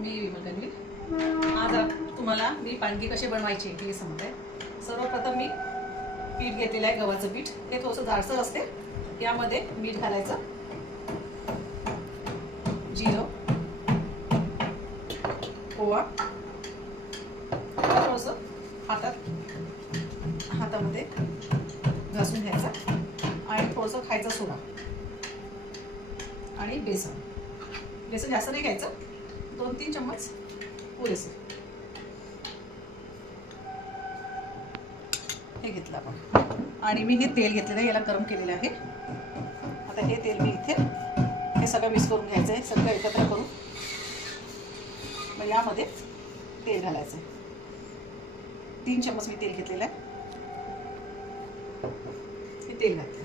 मी विमल गंगली. आज तुम्हाला मी पानगी कसे बनवायचे हे सांगते. सर्वप्रथम मी पीठ घेतलेलं आहे, गव्हाचं पीठ. हे थोडंसं जाडसर असते. यामध्ये मीठ घालायचं, जिरं, ओवा, थोडंसं हातामध्ये घासून घ्यायचा आणि थोडंसं खायचा सोडा आणि बेसन जास्त नाही घ्यायचं, 2-3 चम्मच पुरेसे. हे घेतलं आपण आणि मी हे तेल घेतलेलं आहे, याला गरम केलेलं आहे. आता हे तेल मी इथे हे सगळं मिक्स करून घ्यायचं आहे, सगळं एकत्र करून. मग यामध्ये तेल घालायचं आहे. 3 चम्मच मी तेल घेतलेलं आहे. हे तेल घातलं,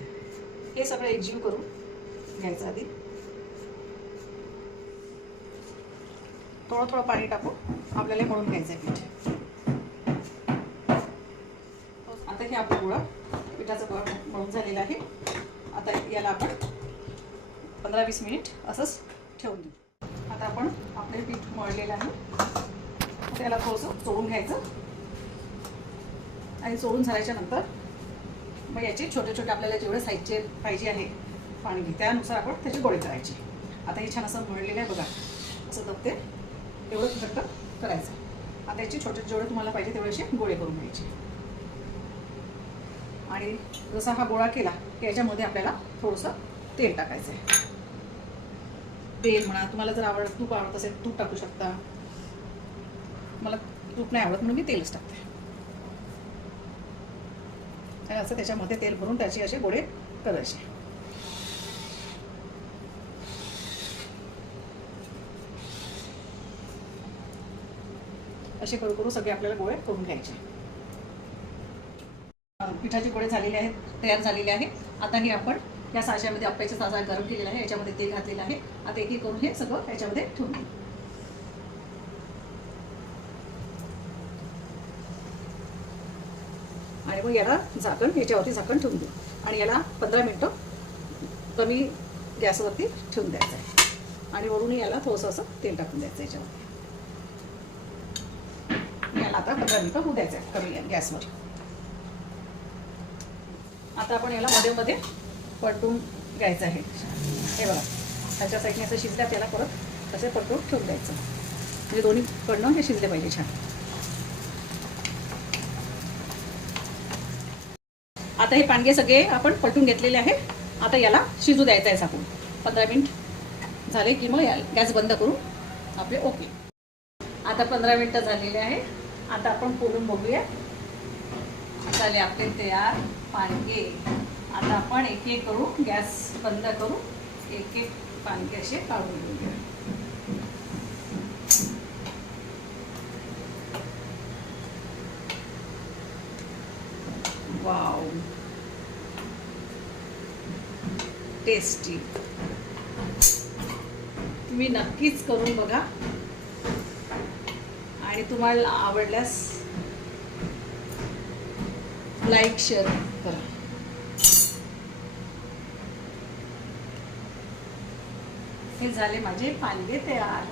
हे सगळं एकजीव करून घ्यायचं. आधी थोडं पाणी टाकून आपल्याला मळून घ्यायचं आहे पीठ. आता हे आपलं गोळा, पिठाचं गोळा मळून झालेलं आहे. आता याला आपण 15-20 मिनिट असंच ठेवून देऊ. आता आपण आपले पीठ मळलेलं आहे, त्याला थोडंसं चोळून घ्यायचं आणि चोळून झाल्याच्या नंतर मग याचे छोटे छोटे आपल्याला जेवढे साईजचे पाहिजे आहे पाणी त्यानुसार आपण त्याचे गोळे करायचे. आता हे छान असं मळलेलं आहे बघा, असं दबते एवढं घट्ट करायचं. आता याचे छोटे जेवढे तुम्हाला पाहिजे तेवढे असे गोळे करून घ्यायचे. आणि जसा हा गोळा केला की याच्यामध्ये आपल्याला थोडंसं तेल टाकायचं आहे. तेल म्हणा, तुम्हाला जर तूप आवडत असेल तूप टाकू शकता. मला तूप नाही आवडत म्हणून मी तेलच टाकते. आणि असं त्याच्यामध्ये तेल भरून त्याचे असे गोळे करायचे. असे करू सगळे आपल्याला गोळे करून घ्यायचे. पिठाचे गोळे झालेले आहेत, तयार झालेले आहे. आता हे आपण या साच्यामध्ये आप्याचा साचा गरम केलेला आहे, याच्यामध्ये तेल घातलेलं आहे. आता एक करून हे सगळं याच्यामध्ये ठेवून देऊ. आणि मग याला याच्यावरती झाकण ठेवून देऊ आणि याला 15 मिनिटं कमी गॅसवरती ठेवून द्यायचं आहे. आणि वरून याला थोडंसं असं तेल टाकून द्यायचं याच्यावरती. याला आता 15 मिनिटं होऊ द्यायचं आहे कमी गॅसवर. आता आपण याला मध्ये परतून घ्यायचं आहे. हे बघा, त्याच्या साईडने असं शिजल्यात याला परत तसे परतून ठेवून द्यायचं, म्हणजे दोन्ही कडनं हे शिजले पाहिजे छान. आता हे पानगे सगळे आपण पलटून घेतलेले आहे. आता याला शिजू द्यायचं आहे झाकून. 15 मिनिट झाले की मग गॅस बंद करू आपले. ओके, आता 15 मिनिटं झालेले आहे. आता आपण खोलून बघूया. झाले आपले तयार पानगे. आता आपण एक करून गॅस बंद करू, एक पानगे असे काढून घेऊया. Wow, tasty. तुम्ही नक्कीच करून बघा आणि तुम्हाला आवडल्यास लाईक शेअर करा. हे झाले माझे पानगे तयार.